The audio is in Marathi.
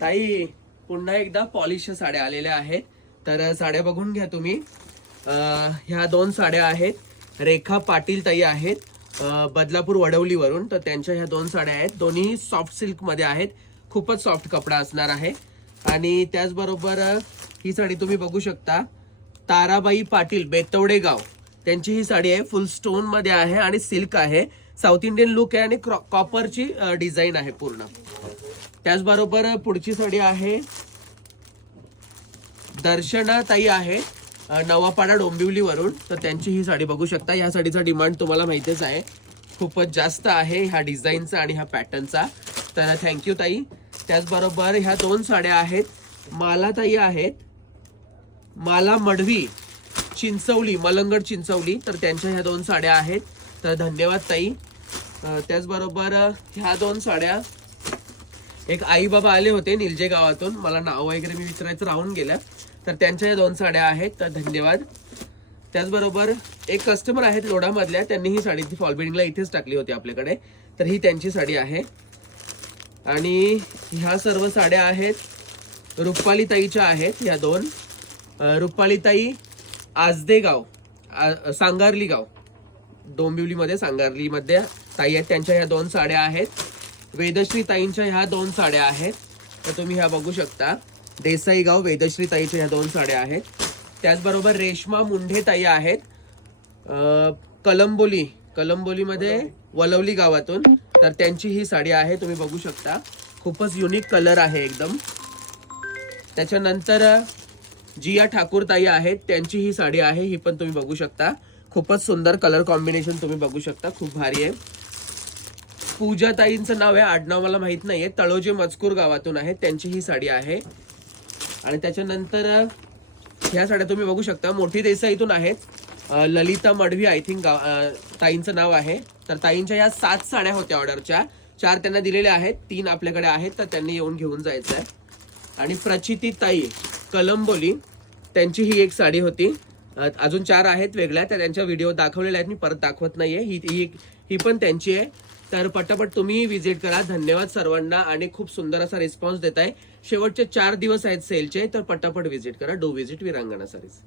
ताई पुन्हा एकदा पॉलिश साड्या आलेल्या आहेत. तर साड्या बघून घ्या तुम्ही. ह्या दोन साड्या आहेत. रेखा पाटील ताई आहेत बदलापूर वडवलीवरून. तर त्यांच्या ह्या दोन साड्या आहेत. दोन्ही सॉफ्ट सिल्क मध्ये आहेत. खूपच सॉफ्ट कपडा असणार आहे. आणि त्याचबरोबर ही साडी तुम्ही बघू शकता. ताराबाई पाटील बेतवडे गाव त्यांची ही साडी आहे. फुल स्टोन मध्ये आहे आणि सिल्क आहे. साऊथ इंडियन लुक आहे आणि कॉपरची डिझाईन आहे पूर्ण. त्याचबरोबर पुढची साडी आहे दर्शना ताई आहे नवापाडा डोंबिवलीवरून. तर त्यांची ही साडी बघू शकता. या साडीचा डिमांड तुम्हाला माहितीच आहे, खूपच जास्त आहे ह्या डिझाईनचा आणि ह्या पॅटर्नचा. तर थँक्यू ताई. त्याचबरोबर ह्या दोन साड्या आहेत. माला ताई आहेत, माला मडवी चिंचवली, मलंगड चिंचवली. तर त्यांच्या ह्या दोन साड्या आहेत. तर धन्यवाद ताई. त्याचबरोबर ह्या दोन साड्या एक आई बाबा आले होते निलजे गावातून, मला नाव वगैरे मी विचारायचं राहून गेलं. तर त्यांच्या या दोन साड्या आहेत. तर धन्यवाद. त्याचबरोबर एक कस्टमर आहेत लोढामधल्या, त्यांनी ही साडी फॉल बिल्डिंगला इथेच टाकली होती आपल्याकडे. तर ही त्यांची साडी आहे. आणि ह्या सर्व साड्या आहेत रुपाली ताईच्या आहेत. ह्या दोन रुपाली ताई आजदे गाव, सांगारली गाव, डोंबिवलीमध्ये सांगारलीमध्ये ताई आहेत. त्यांच्या ह्या दोन साड्या आहेत. वेदश्री ताईंच्या ह्या दोन साड्या आहेत. तर तुम्ही ह्या बघू शकता. देसाई गाव वेदश्री ताईच्या ह्या दोन साड्या आहेत. त्याचबरोबर रेश्मा मुंढे ताई आहेत कलंबोलीमध्ये वलवली गावातून. तर त्यांची ही साडी आहे. तुम्ही बघू शकता. खूपच युनिक कलर आहे एकदम. त्याच्यानंतर जिया ठाकूर ताई आहेत. त्यांची ही साडी आहे. ही पण तुम्ही बघू शकता. खूपच सुंदर कलर कॉम्बिनेशन तुम्ही बघू शकता. खूप भारी आहे. पूजा ताईंचं नाव आहे, आडनाव मला माहित नाहीये. तळोजे मजकूर गावातून आहे. त्यांची ही साडी आहे. आणि त्याच्यानंतर ह्या साड्या तुम्ही बघू शकता. मोठी देसाईतून आहेत. ललिता मडवी आय थिंक ताईंचं नाव आहे. तर ताईंच्या या 7 साड्या होत्या ऑर्डरच्या. 4 त्यांना दिलेल्या आहेत, 3 आपल्याकडे आहेत. तर त्यांनी येऊन घेऊन जायचं आहे. आणि प्रचिती ताई कलंबोली, त्यांची ही एक साडी होती. अजून 4 आहेत वेगळ्या. त्या त्यांच्या व्हिडिओ दाखवलेल्या आहेत, मी परत दाखवत नाहीये. ही पण त्यांची आहे. तर पटापट तुम्ही विजिट करा. धन्यवाद सर्वांना. आणि खूप सुंदर असा रिस्पॉन्स देत आहे. शेवटचे 4 दिवस आहेत सेलचे. तर पटापट विजिट करा. डू विजिट वीरांगना सारीज.